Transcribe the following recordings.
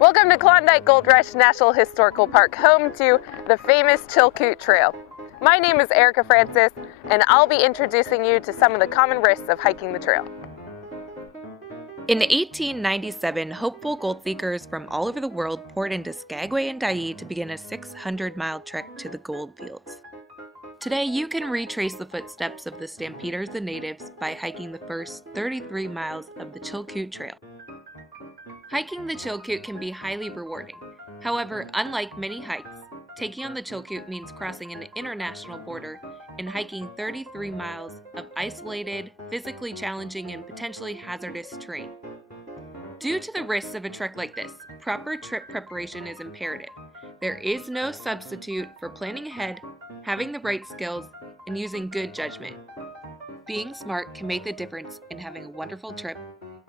Welcome to Klondike Gold Rush National Historical Park, home to the famous Chilkoot Trail. My name is Erica Francis, and I'll be introducing you to some of the common risks of hiking the trail. In 1897, hopeful gold seekers from all over the world poured into Skagway and Dyea to begin a 600-mile trek to the gold fields. Today, you can retrace the footsteps of the stampeders and natives by hiking the first 33 miles of the Chilkoot Trail. Hiking the Chilkoot can be highly rewarding. However, unlike many hikes, taking on the Chilkoot means crossing an international border and hiking 33 miles of isolated, physically challenging, and potentially hazardous terrain. Due to the risks of a trek like this, proper trip preparation is imperative. There is no substitute for planning ahead, having the right skills, and using good judgment. Being smart can make the difference in having a wonderful trip,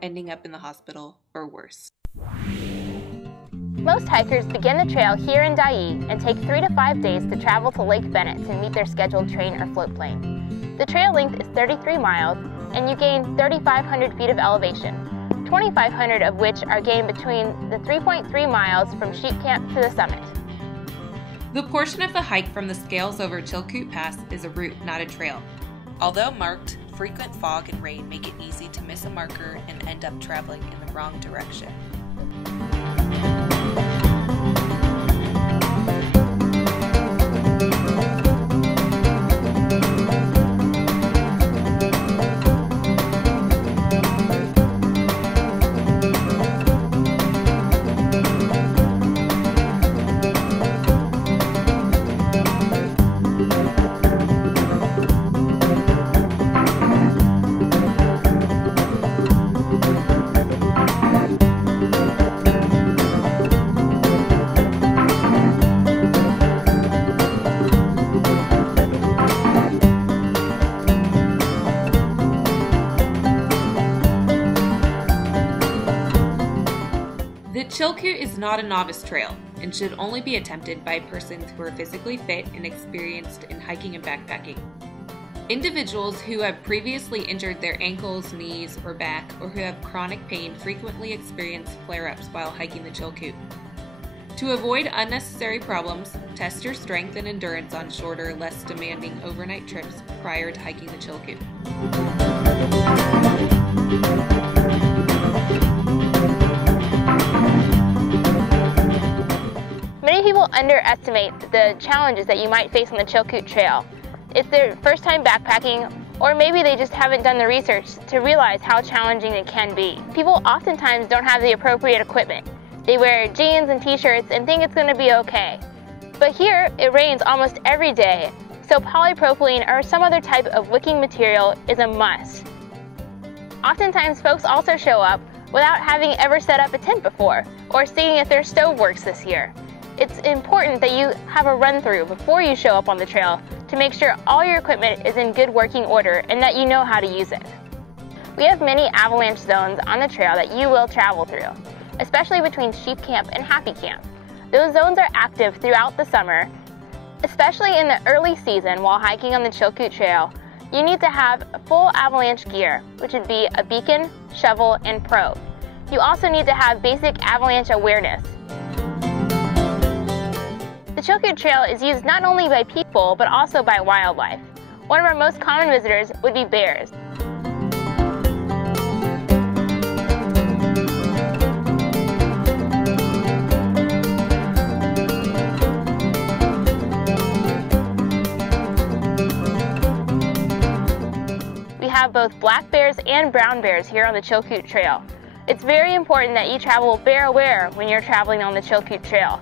ending up in the hospital, or worse. Most hikers begin the trail here in Dyea and take 3 to 5 days to travel to Lake Bennett to meet their scheduled train or float plane. The trail length is 33 miles, and you gain 3,500 feet of elevation, 2,500 of which are gained between the 3.3 miles from Sheep Camp to the summit. The portion of the hike from the Scales over Chilkoot Pass is a route, not a trail. Although marked, frequent fog and rain make it easy to miss a marker and end up traveling in the wrong direction. The Chilkoot is not a novice trail and should only be attempted by persons who are physically fit and experienced in hiking and backpacking. Individuals who have previously injured their ankles, knees, or back, or who have chronic pain frequently experience flare-ups while hiking the Chilkoot. To avoid unnecessary problems, test your strength and endurance on shorter, less demanding overnight trips prior to hiking the Chilkoot. Many people underestimate the challenges that you might face on the Chilkoot Trail. It's their first time backpacking, or maybe they just haven't done the research to realize how challenging it can be. People oftentimes don't have the appropriate equipment. They wear jeans and t-shirts and think it's going to be okay. But here, it rains almost every day, so polypropylene or some other type of wicking material is a must. Oftentimes, folks also show up without having ever set up a tent before, or seeing if their stove works this year. It's important that you have a run-through before you show up on the trail to make sure all your equipment is in good working order and that you know how to use it. We have many avalanche zones on the trail that you will travel through, especially between Sheep Camp and Happy Camp. Those zones are active throughout the summer, especially in the early season while hiking on the Chilkoot Trail. You need to have full avalanche gear, which would be a beacon, shovel, and probe. You also need to have basic avalanche awareness. The Chilkoot Trail is used not only by people, but also by wildlife. One of our most common visitors would be bears. We have both black bears and brown bears here on the Chilkoot Trail. It's very important that you travel bear aware when you're traveling on the Chilkoot Trail.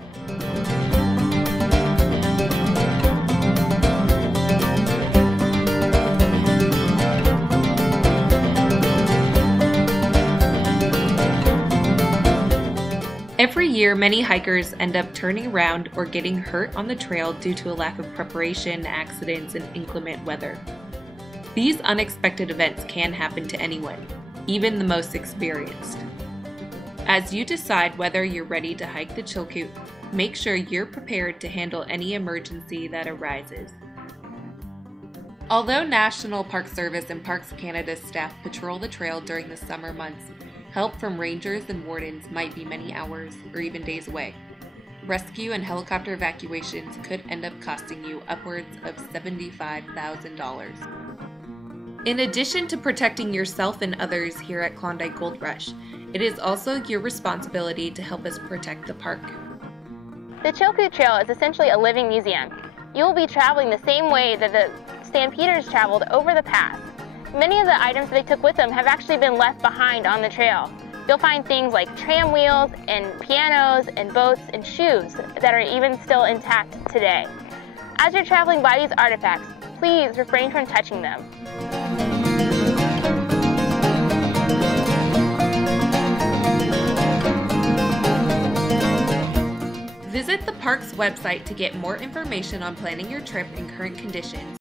Every year, many hikers end up turning around or getting hurt on the trail due to a lack of preparation, accidents, and inclement weather. These unexpected events can happen to anyone, even the most experienced. As you decide whether you're ready to hike the Chilkoot, make sure you're prepared to handle any emergency that arises. Although National Park Service and Parks Canada staff patrol the trail during the summer months, Help from rangers and wardens might be many hours or even days away. Rescue and helicopter evacuations could end up costing you upwards of $75,000. In addition to protecting yourself and others here at Klondike Gold Rush, it is also your responsibility to help us protect the park. The Chilkoot Trail is essentially a living museum. You will be traveling the same way that the Stampeders traveled over the pass. Many of the items they took with them have actually been left behind on the trail. You'll find things like tram wheels and pianos and boats and shoes that are even still intact today. As you're traveling by these artifacts, please refrain from touching them. Visit the park's website to get more information on planning your trip in current conditions